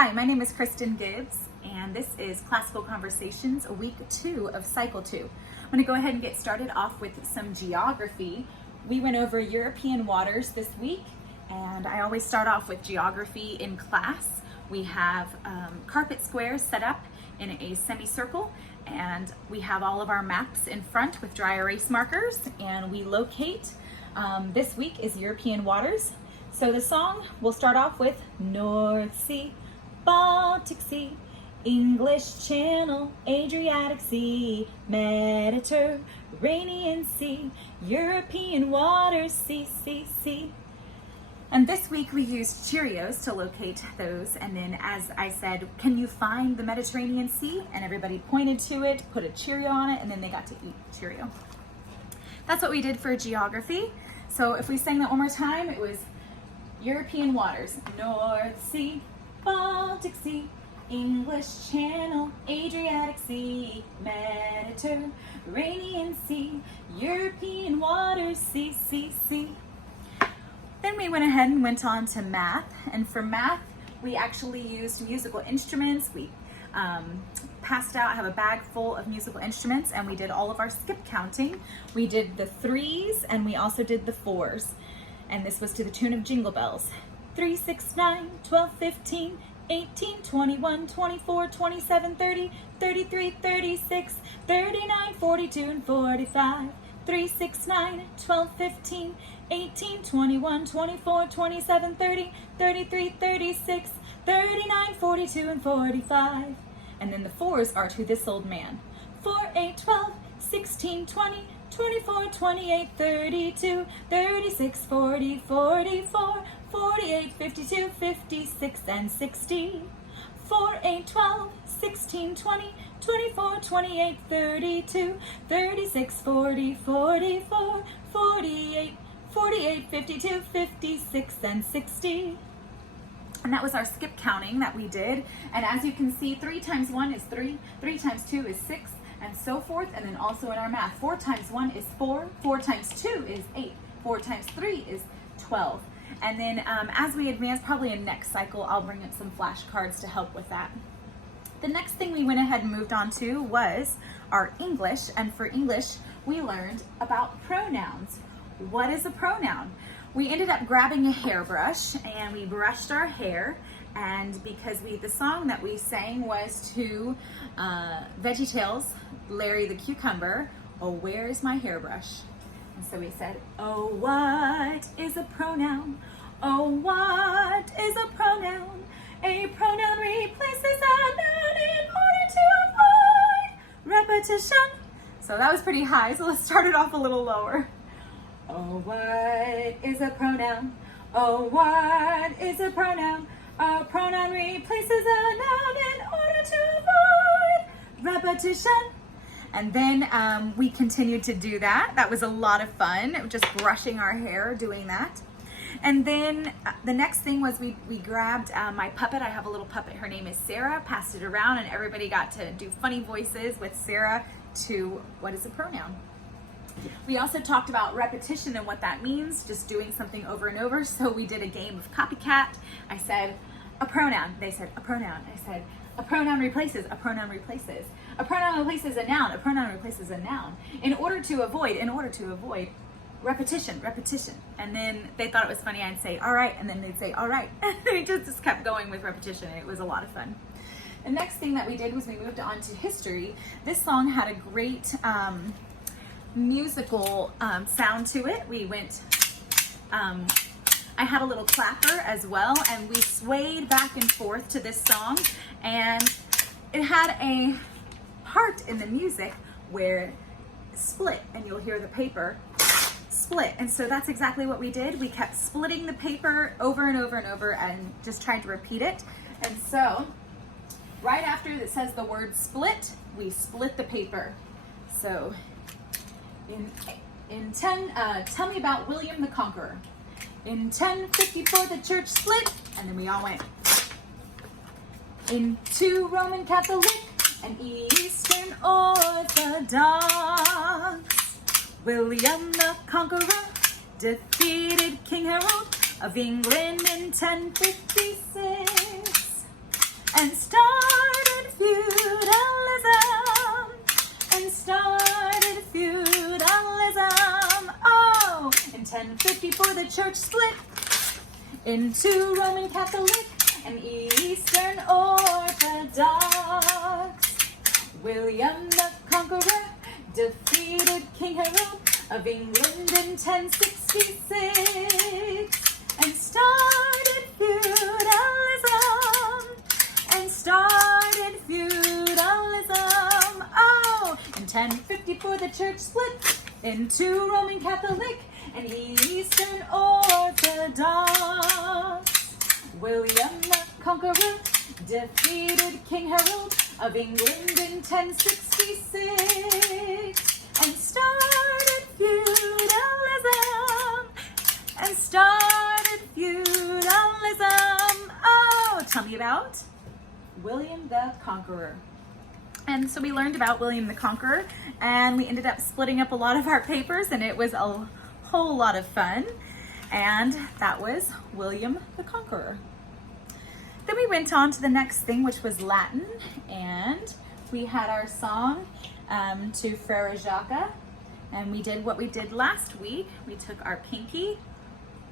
Hi, my name is Kristen Gibbs, and this is Classical Conversations, week 2 of cycle 2. I'm going to go ahead and get started off with some geography. We went over European waters this week, and I always start off with geography in class. We have carpet squares set up in a semicircle, and we have all of our maps in front with dry erase markers, and we locate. This week is European waters. So the song, we'll start off with North Sea, Baltic Sea, English Channel, Adriatic Sea, Mediterranean Sea, European waters, sea, sea, sea. And this week we used Cheerios to locate those. And then as I said, can you find the Mediterranean Sea? And everybody pointed to it, put a Cheerio on it, and then they got to eat Cheerio. That's what we did for geography. So if we sang that one more time, it was European waters, North Sea, Baltic Sea, English Channel, Adriatic Sea, Mediterranean Sea, European waters, sea, sea, sea. Then we went ahead and went on to math, and for math, we actually used musical instruments. We passed out, have a bag full of musical instruments, and we did all of our skip counting. We did the 3s, and we also did the 4s. And this was to the tune of Jingle Bells. 3, 6, 9, 12, 15, 18, 21, 24, 27, 30, 33, 36, 39, 42, and 45. 3, 6, 9, 12, 15, 18, 21, 24, 27, 30, 33, 36, 39, 42, and 45. And then the 4s are to this old man. 4, 8, 12, 16, 20, 24, 28, 32, 36, 40, 44, 48, 52, 56, and 60. 4, 8, 12, 16, 20, 24, 28, 32, 36, 40, 44, 48, 48, 52, 56, and 60. And that was our skip counting that we did. And as you can see, 3 times 1 is 3, 3 times 2 is 6, and so forth. And then also in our math, 4 times 1 is 4, 4 times 2 is 8, 4 times 3 is 12. And then as we advance, probably in next cycle, I'll bring up some flashcards to help with that. The next thing we went ahead and moved on to was our English. And for English, we learned about pronouns. What is a pronoun? We ended up grabbing a hairbrush and we brushed our hair. And because the song that we sang was to VeggieTales, Larry the Cucumber, Oh, where is my hairbrush? And so we said, oh, what is a pronoun? Oh, what is a pronoun? A pronoun replaces a noun in order to avoid repetition. So that was pretty high, so let's start it off a little lower. Oh, what is a pronoun? Oh, what is a pronoun? A pronoun replaces a noun in order to avoid repetition. And then we continued to do that. That was a lot of fun, just brushing our hair, doing that. And then the next thing was we grabbed my puppet. I have a little puppet. Her name is Sarah. Passed it around, and everybody got to do funny voices with Sarah to what is a pronoun. We also talked about repetition and what that means, just doing something over and over. So we did a game of copycat. I said, a pronoun. They said, a pronoun. I said, a pronoun replaces, a pronoun replaces. A pronoun replaces a noun, a pronoun replaces a noun. In order to avoid repetition. And then they thought it was funny, I'd say, all right, and then they'd say, all right. We just kept going with repetition, and it was a lot of fun. The next thing that we did was we moved on to history. This song had a great musical sound to it. We went, I had a little clapper as well, and we swayed back and forth to this song, and it had a part in the music where split, and you'll hear the paper split. And so that's exactly what we did. We kept splitting the paper over and over and over and just tried to repeat it. And so right after it says the word split, we split the paper. So tell me about William the Conqueror. In 1054 the church split, and then we all went into Roman Catholic and Eastern Orthodox. William the Conqueror defeated King Harold of England in 1056. into Roman Catholic and Eastern Orthodox. William the Conqueror defeated King Harold of England in 1066 and started feudalism. Oh, in 1054 the church split into Roman Catholic and Eastern Orthodox. William the Conqueror defeated King Harold of England in 1066 and started feudalism. Oh, tell me about William the Conqueror. And so we learned about William the Conqueror, and we ended up splitting up a lot of our papers, and it was a whole lot of fun. And that was William the Conqueror. Then we went on to the next thing, which was Latin, and we had our song to Frere Jacques, and we did what we did last week. We took our pinky,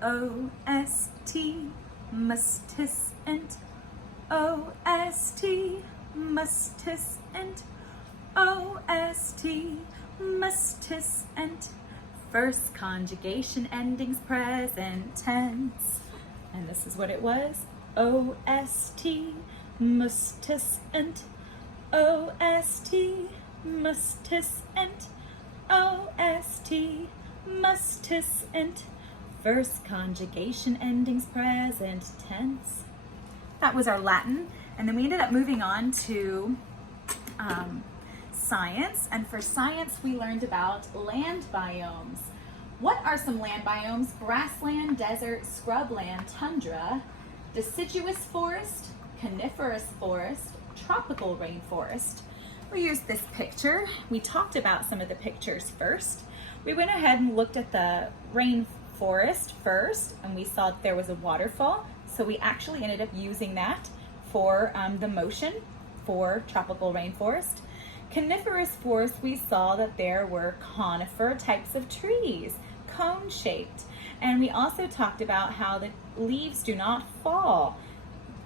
O-S-T, mustis ent, O-S-T, mustis ent, O-S-T, mustis ent. First conjugation endings present tense. And this is what it was. O-S-T, mustis ent, O-S-T, mustis ent, O-S-T, mustis ent. First conjugation endings present tense. That was our Latin. And then we ended up moving on to science. And for science, we learned about land biomes. What are some land biomes? Grassland, desert, scrubland, tundra, deciduous forest, coniferous forest, tropical rainforest. We used this picture. We talked about some of the pictures first. We went ahead and looked at the rainforest first, and we saw that there was a waterfall. So we actually ended up using that for the motion for tropical rainforest. Coniferous forest, we saw that there were conifer types of trees, cone-shaped. And we also talked about how the leaves do not fall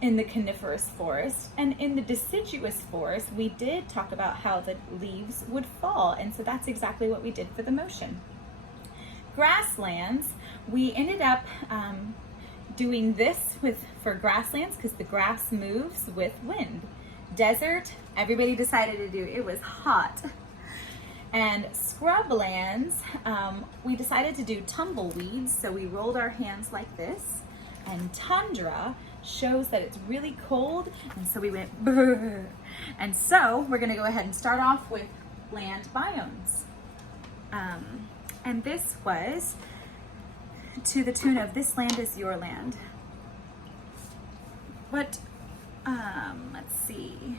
in the coniferous forest. And in the deciduous forest, we did talk about how the leaves would fall. And so that's exactly what we did for the motion. Grasslands, we ended up doing this for grasslands because the grass moves with wind. Desert, everybody decided to do, it was hot. And scrublands, we decided to do tumbleweeds, so we rolled our hands like this. And tundra shows that it's really cold, and so we went brrr. And so we're gonna go ahead and start off with land biomes. And this was to the tune of This Land Is Your Land. Let's see.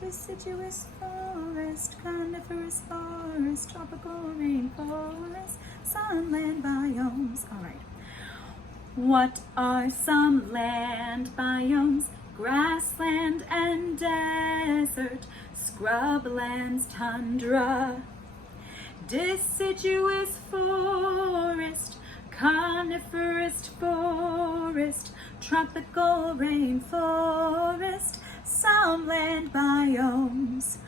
Deciduous forest, coniferous forest, tropical rainforest, some land biomes. All right. What are some land biomes? Grassland and desert, scrublands, tundra, deciduous forest, coniferous forest, tropical rainforest, some land biomes.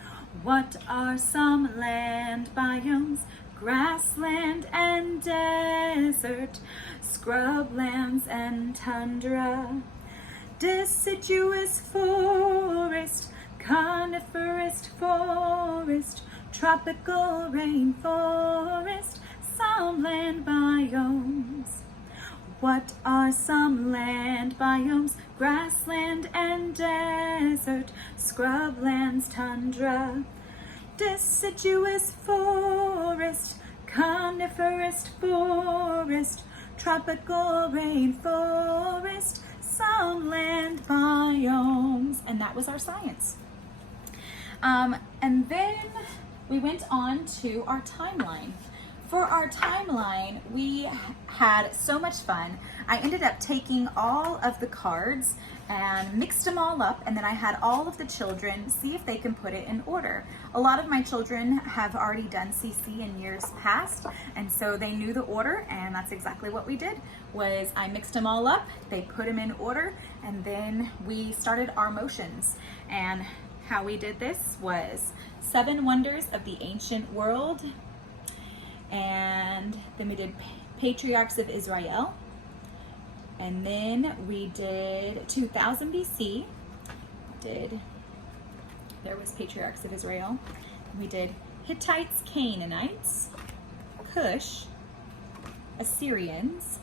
What are some land biomes? Grassland and desert, scrublands and tundra, deciduous forest, coniferous forest, tropical rainforest, some land biomes. What are some land biomes? Grassland and desert, scrublands, tundra, deciduous forest, coniferous forest, tropical rainforest, some land biomes. And that was our science. And then we went on to our timeline. For our timeline, we had so much fun. I ended up taking all of the cards and mixed them all up, and then I had all of the children see if they can put it in order. A lot of my children have already done CC in years past, and so they knew the order, and that's exactly what we did. Was I mixed them all up, they put them in order, and then we started our motions. And how we did this was 7 wonders of the ancient world, and then we did patriarchs of Israel, and then we did 2000 BC. There was patriarchs of Israel. We did Hittites, Canaanites, Cush, Assyrians,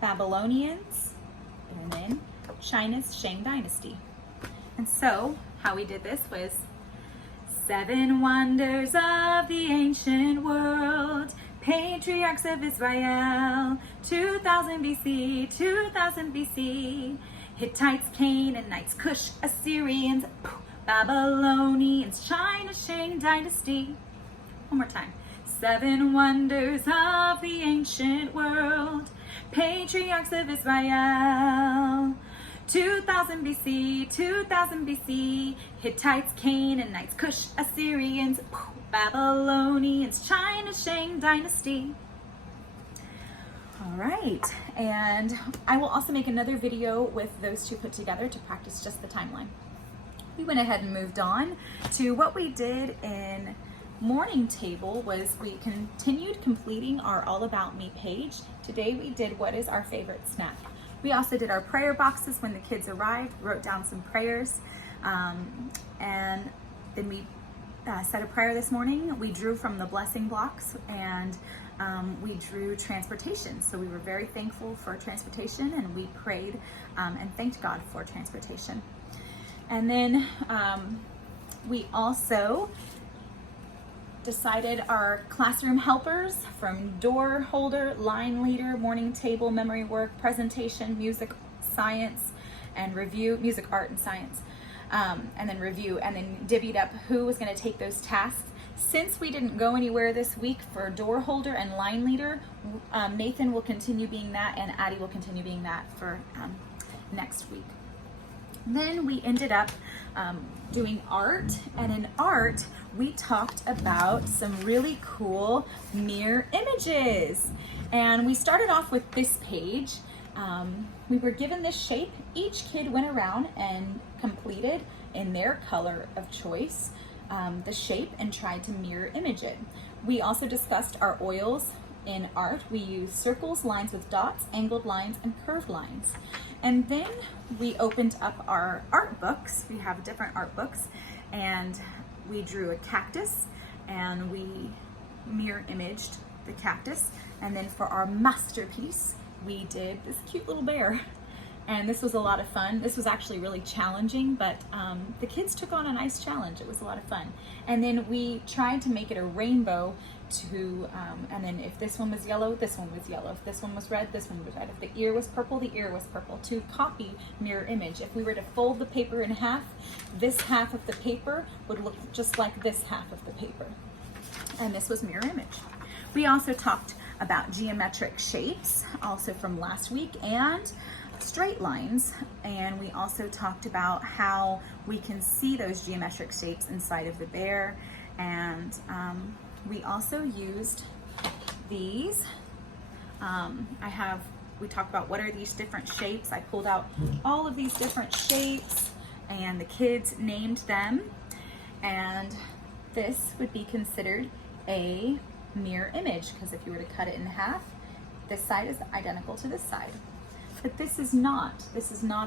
Babylonians, and then China's Shang Dynasty. And so how we did this was 7 wonders of the ancient world, patriarchs of Israel, 2000 BC, 2000 BC, Hittites, Canaanites, Cush, Assyrians, Babylonians, China, Shang Dynasty. One more time. 7 wonders of the ancient world, patriarchs of Israel, 2000 BC, 2000 BC, Hittites, Canaanites, Cush, Assyrians, Babylonians, China, Shang Dynasty. All right, and I will also make another video with those two put together to practice just the timeline. We went ahead and moved on to what we did in morning table. Was we continued completing our All About Me page. Today we did what is our favorite snack. We also did our prayer boxes when the kids arrived, wrote down some prayers, and then we said a prayer this morning. We drew from the blessing blocks, and we drew transportation. So we were very thankful for transportation, and we prayed and thanked God for transportation. And then we also decided our classroom helpers from door holder, line leader, morning table, memory work, presentation, music, science, and review, music, art, and science, and then review, and then divvied up who was going to take those tasks. Since we didn't go anywhere this week for door holder and line leader, Nathan will continue being that, and Addie will continue being that for next week. Then we ended up doing art, and in art we talked about some really cool mirror images. And we started off with this page. We were given this shape. Each kid went around and completed in their color of choice the shape and tried to mirror image it. We also discussed our oils in art. We used circles, lines with dots, angled lines, and curved lines. And then we opened up our art books. We have different art books, and we drew a cactus, and we mirror imaged the cactus. And then for our masterpiece, we did this cute little bear. And this was a lot of fun. This was actually really challenging, but the kids took on a nice challenge. It was a lot of fun. And then we tried to make it a rainbow to, and then if this one was yellow, this one was yellow. If this one was red, this one was red. If the ear was purple, the ear was purple, to copy mirror image. If we were to fold the paper in half, this half of the paper would look just like this half of the paper. And this was mirror image. We also talked about geometric shapes, also from last week, and straight lines. And we also talked about how we can see those geometric shapes inside of the bear. And we also used these. We talked about what are these different shapes. I pulled out all of these different shapes, and the kids named them. And this would be considered a mirror image, because if you were to cut it in half, this side is identical to this side. But this is not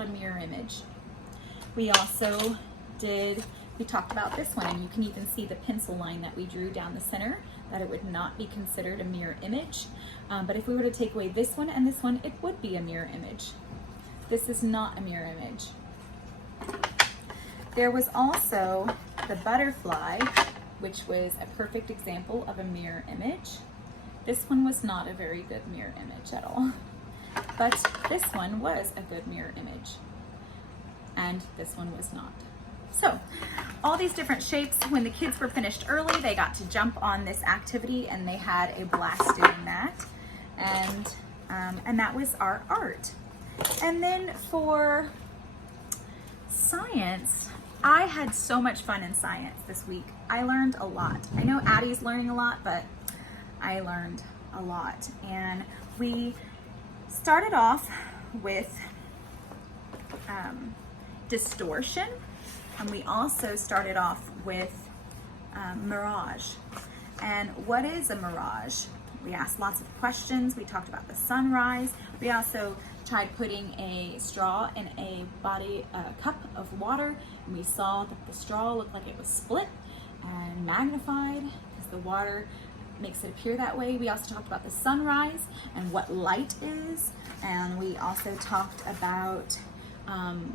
a mirror image. We also we talked about this one, and you can even see the pencil line that we drew down the center, that it would not be considered a mirror image. But if we were to take away this one and this one, it would be a mirror image. This is not a mirror image. There was also the butterfly, which was a perfect example of a mirror image. This one was not a very good mirror image at all. But this one was a good mirror image. And this one was not. So all these different shapes, when the kids were finished early, they got to jump on this activity and they had a blast doing that. And that was our art. And then for science, I had so much fun in science this week. I learned a lot. I know Addie's learning a lot, but I learned a lot. And we started off with distortion, and we also started off with mirage. And what is a mirage? We asked lots of questions. We talked about the sunrise. We also tried putting a straw in a cup of water, and we saw that the straw looked like it was split and magnified because the water makes it appear that way. We also talked about the sunrise and what light is, and we also talked about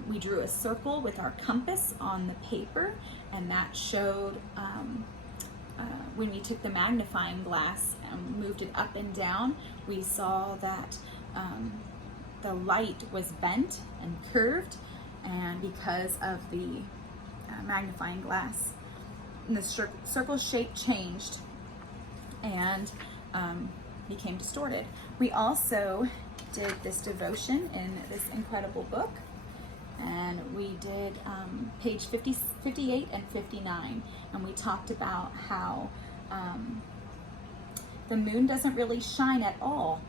we drew a circle with our compass on the paper, and that showed when we took the magnifying glass and moved it up and down, we saw that the light was bent and curved, and because of the magnifying glass, and the circle shape changed and became distorted. We also did this devotion in this incredible book, and we did page 58 and 59, and we talked about how the moon doesn't really shine at all,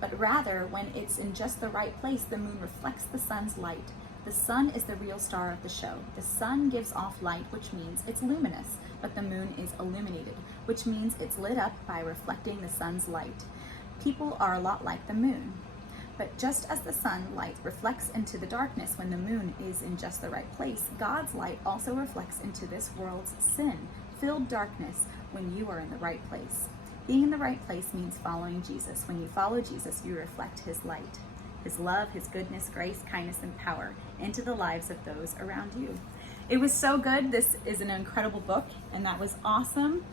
but rather when it's in just the right place, the moon reflects the sun's light. The sun is the real star of the show. The sun gives off light, which means it's luminous, but the moon is illuminated, which means it's lit up by reflecting the sun's light. People are a lot like the moon. But just as the sun light reflects into the darkness when the moon is in just the right place, God's light also reflects into this world's sin-filled darkness when you are in the right place. Being in the right place means following Jesus. When you follow Jesus, you reflect his light, his love, his goodness, grace, kindness, and power into the lives of those around you. It was so good. This is an incredible book, and that was awesome.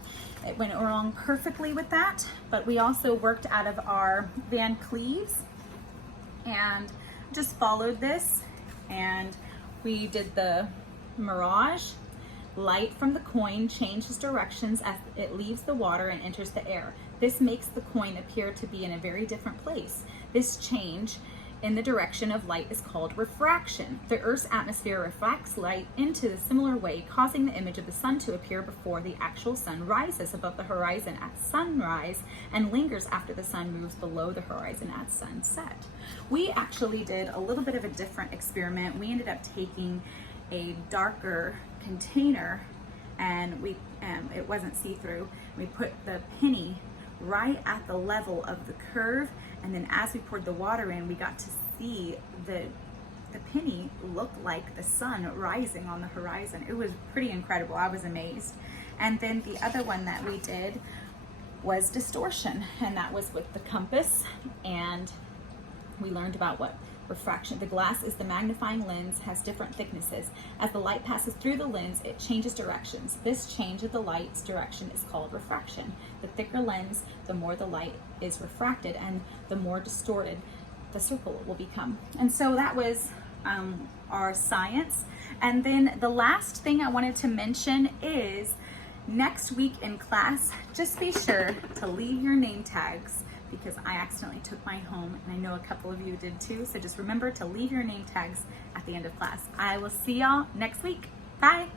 It went along perfectly with that, but we also worked out of our Van Cleves and just followed this, and we did the mirage. Light from the coin changes directions as it leaves the water and enters the air. This makes the coin appear to be in a very different place. This change in the direction of light is called refraction. The Earth's atmosphere refracts light into a similar way, causing the image of the sun to appear before the actual sun rises above the horizon at sunrise and lingers after the sun moves below the horizon at sunset. We actually did a little bit of a different experiment. We ended up taking a darker container, and it wasn't see-through. We put the penny right at the level of the curve, and then as we poured the water in, we got to see the penny look like the sun rising on the horizon. It was pretty incredible. I was amazed. And then the other one that we did was distortion, and that was with the compass, and we learned about what refraction. The glass is the magnifying lens, has different thicknesses. As the light passes through the lens, it changes directions. This change of the light's direction is called refraction. The thicker lens, the more the light is refracted, and the more distorted the circle will become. And so that was our science. And then the last thing I wanted to mention is next week in class, just be sure to leave your name tags, because I accidentally took mine home, and I know a couple of you did too. So just remember to leave your name tags at the end of class. I will see y'all next week. Bye.